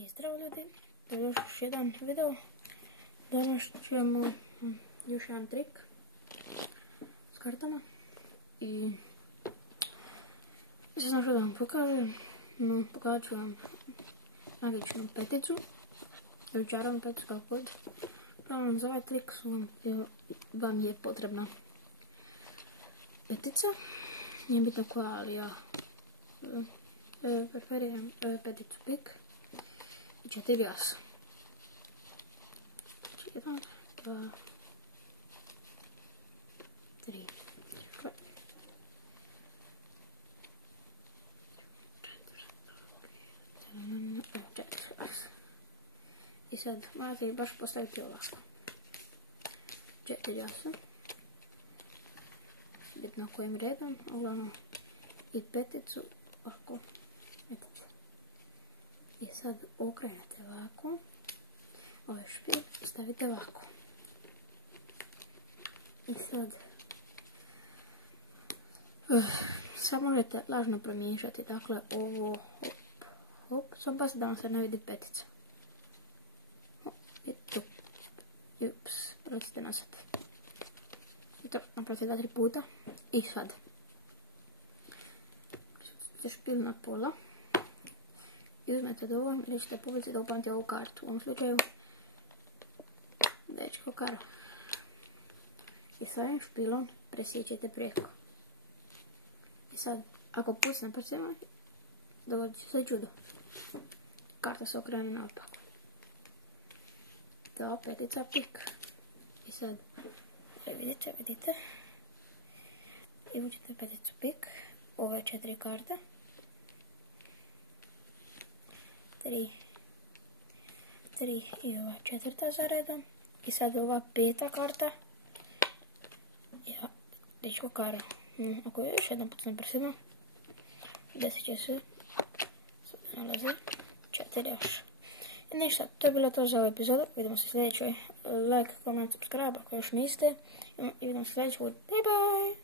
I zdravo ljudi, još jedan video. Danas ćemo još jedan trik s kartama i ne znam što da vam pokažem, no pokazat ću vam magičnu peticu ili čarovnu peticu, kako god. Uglavnom za ovaj trik vam je potrebna petica, nije bitno koja, ali ja preferiram peticu pik i 4 asa. 1, 2, 3, 4 asa. I sad morate baš postaviti ovako. 4 asa. Bitno kojim redom, uglavnom i peticu ovako. I sad okrenete ovako, ovaj špil stavite ovako. I sad samo možete lažno promiješati, dakle ovo, hop, samo pazite da vam se ne vidi petica. I tu, ups, vratite nazad. I to napravite 2-3 puta. I sad špil na pola. I uzmete od ovom ili ćete publici da upamte ovu kartu. U ovom slučaju dečko kara. I s ovim špilom presjećete preko. I sad, ako pucne prsima, dogodit će se čudo. Karta se okrene naopako. To petica pik. I sad, vidite. I vučete peticu pik. Ove 4 karte. 3 i ova 4. za redom. I sad ova 5. karta. Ja, dečko kara. Ako je još jedan pucnem prsima, desit će se. Sad nalazi 4 još. I ništa, to je bilo to za ovu epizodu. Vidimo se sljedećoj. Like, comment, subscribe ako još niste. I vidimo se sljedećoj. Bye bye!